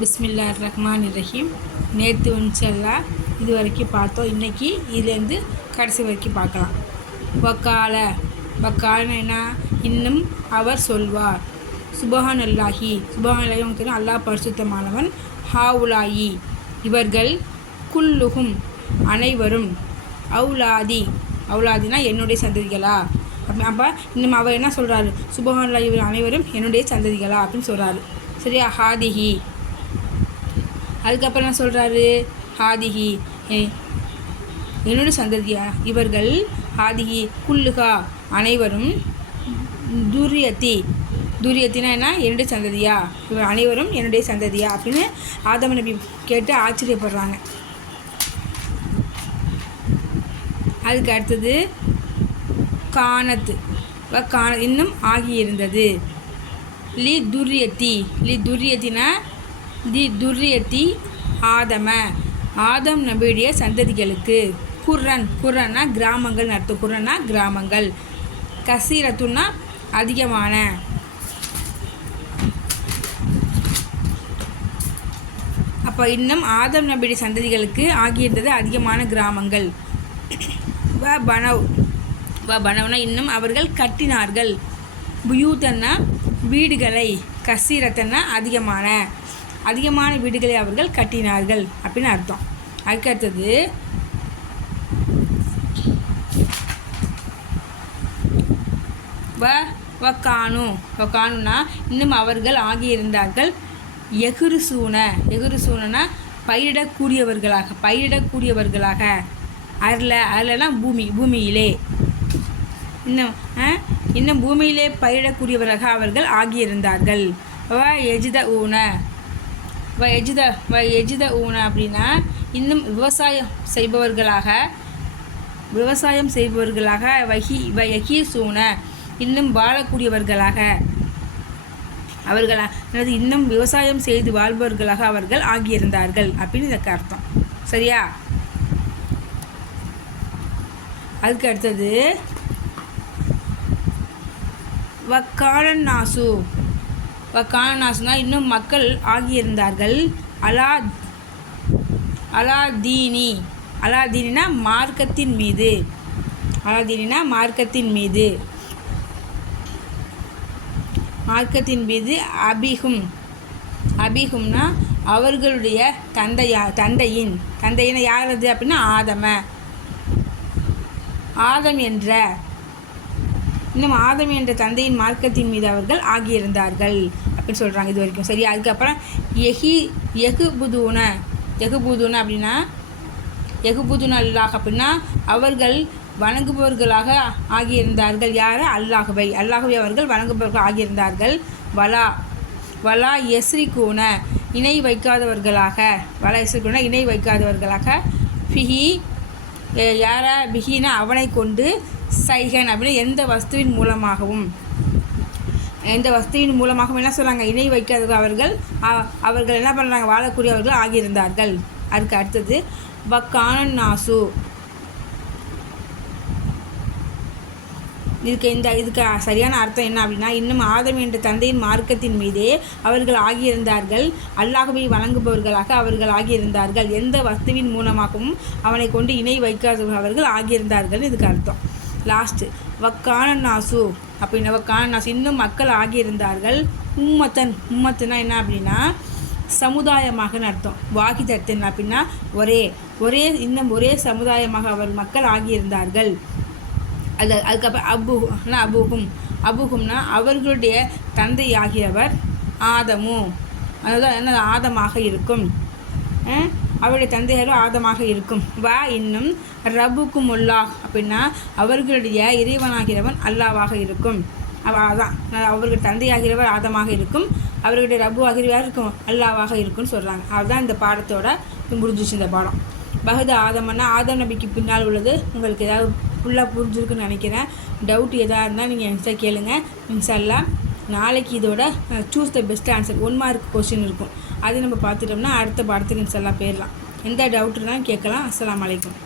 பிஸ்மில்லாஹிர் ரஹ்மானிர் ரஹீம். நேற்று இன்ஷல்லா இது வரைக்கும் பார்த்தோம். இன்றைக்கி இதுலேருந்து கடைசி வரைக்கும் பார்க்கலாம். வக்காலனா என்ன? இன்னும் அவர் சொல்வார். சுபஹான் அல்லாஹி அவங்க தெரியும், அல்லாஹ் பரிசுத்தமானவன். ஹாவுலாயி இவர்கள், குல்லுகும் அனைவரும், அவுலாதினா என்னுடைய சந்ததிகளா. அப்போ இன்னும் அவர் என்ன சொல்கிறாரு? சுபஹான் அல்லாஹி இவர் அனைவரும் என்னுடைய சந்ததிகளா அப்படின்னு சொல்கிறாரு. சரியா? ஹாதிஹி. அதுக்கப்புறம் என்ன சொல்கிறாரு? ஹாதிஹி என்னுடைய சந்ததியா இவர்கள், ஹாதிஹி குல்லுகா அனைவரும், துரியத்தினா என்ன? என்னுடைய சந்ததியா இவர் அனைவரும் என்னுடைய சந்ததியா அப்படின்னு ஆதம் நபி கேட்டு ஆச்சரியப்படுறாங்க. அதுக்கு அடுத்தது கானத்து இன்னும் ஆகியிருந்தது. லி துரியத்தி ஆதம் நபியுடைய சந்ததிகளுக்கு. குர்ரன்னா கிராமங்கள் அர்த்தம். குர்ரன்னா கிராமங்கள். கசீரத்துன்னா அதிகமான. அப்போ இன்னும் ஆதம் நபியுடைய சந்ததிகளுக்கு ஆகியிருந்தது அதிகமான கிராமங்கள். பனவ்னா இன்னும் அவர்கள் கட்டினார்கள். புயூத்தன்னா வீடுகளை. கசீரத்தன்னா அதிகமான வீடுகளை அவர்கள் கட்டினார்கள் அப்படின்னு அர்த்தம். அதுக்கடுத்தது வக்கானுனா இன்னும் அவர்கள் ஆகியிருந்தார்கள். எகுருசூனா பயிரிடக்கூடியவர்களாக. அருளனா பூமியிலே. இன்னும் பூமியிலே பயிரிடக்கூடியவராக அவர்கள் ஆகியிருந்தார்கள். எஜித ஊன அப்படின்னா இன்னும் விவசாயம் செய்பவர்களாக யகீசூன இன்னும் வாழக்கூடியவர்களாக இன்னும் விவசாயம் செய்து வாழ்பவர்களாக அவர்கள் ஆகியிருந்தார்கள் அப்படின்னு இதற்கு அர்த்தம். சரியா? அதுக்கு அடுத்தது வக்கானன்னாசுனா இன்னும் மக்கள் ஆகியிருந்தார்கள். அலாதீனா மார்க்கத்தின் மீது. அபிகும்னா அவர்களுடைய தந்தையின் யாரது அப்படின்னா ஆதம் என்ற தந்தையின் மார்க்கத்தின் மீது அவர்கள் ஆகியிருந்தார்கள் அப்படின்னு சொல்கிறாங்க இது வரைக்கும். சரி. அதுக்கப்புறம் எகுபுதூன அப்படின்னா அல்லாஹ் அப்படின்னா அவர்கள் வணங்குபவர்களாக ஆகியிருந்தார்கள். யார்? அல்லாஹுவை அவர்கள் வணங்குபவர்கள் ஆகியிருந்தார்கள். வலா எஸ்ரிகூன இணை வைக்காதவர்களாக. ஃபிஹி யாரா பிஹினா அவனை கொண்டு, சைகன் அப்படின்னு எந்த வஸ்துவின் மூலமாகவும் என்ன சொல்கிறாங்க? இணை வைக்காதவர்கள் அவர்கள் என்ன பண்ணுறாங்க? வாழக்கூடியவர்கள் ஆகியிருந்தார்கள். அதுக்கு அடுத்தது வக்கானன்னாசு. இதுக்கு சரியான அர்த்தம் என்ன அப்படின்னா, இன்னும் ஆதம் என்ற தந்தையின் மார்க்கத்தின் மீதே அவர்கள் ஆகியிருந்தார்கள். அல்லாஹ்வை வணங்குபவர்களாக அவர்கள் ஆகியிருந்தார்கள். எந்த வஸ்துவின் மூலமாகவும் அவனை கொண்டு இணை வைக்காதவர்கள் அவர்கள் ஆகியிருந்தார்கள். இதுக்கு அர்த்தம். லாஸ்ட்டு வக்கானன்னாசு அப்படின்னா இன்னும் மக்கள் ஆகியிருந்தார்கள். உம்மத்துனா என்ன அப்படின்னா சமுதாயமாக அர்த்தம். வாகிதத்தின் அப்படின்னா இன்னும் ஒரே சமுதாயமாக அவர் மக்கள் ஆகியிருந்தார்கள். அதுக்கப்புறம் அபுகும்னா அவர்களுடைய தந்தை ஆகியவர் ஆதமு. அதுதான் என்ன? ஆதமாக இருக்கும். அவருடைய தந்தையாரும் ஆதமாக இருக்கும். இன்னும் ரபுக்குமுல்லாஹ் அப்படின்னா அவர்களுடைய இறைவனாகிறவன் அல்லாவாக இருக்கும். அதான் அவர்கள் தந்தையாகிறவர் ஆதமாக இருக்கும். அவர்களுடைய ரபு ஆகிறவர் இருக்கும் அல்லாவாக இருக்கும்னு சொல்கிறாங்க. அதுதான் இந்த பாடத்தோட முடிஞ்சிச்சு. இந்த பாடம் பஹது ஆதம்னா ஆதம் நபிக்கு பின்னால் உள்ளது. உங்களுக்கு ஏதாவது ஃபுல்லாக புரிஞ்சிருக்குன்னு நினைக்கிறேன். டவுட் எதாக இருந்தால் நீங்கள் என்கிட்ட கேளுங்க. இன்ஷால்லா நாளைக்கு இதோட choose the best answer 1 mark question இருக்கும். அது நம்ம பார்த்துட்டோம்னா அடுத்த பாடத்துக்கு இன்ஷால்லா போயிடலாம். எந்த டவுட் இருந்தாலும் கேட்கலாம். அஸ்ஸலாமு அலைக்கும்.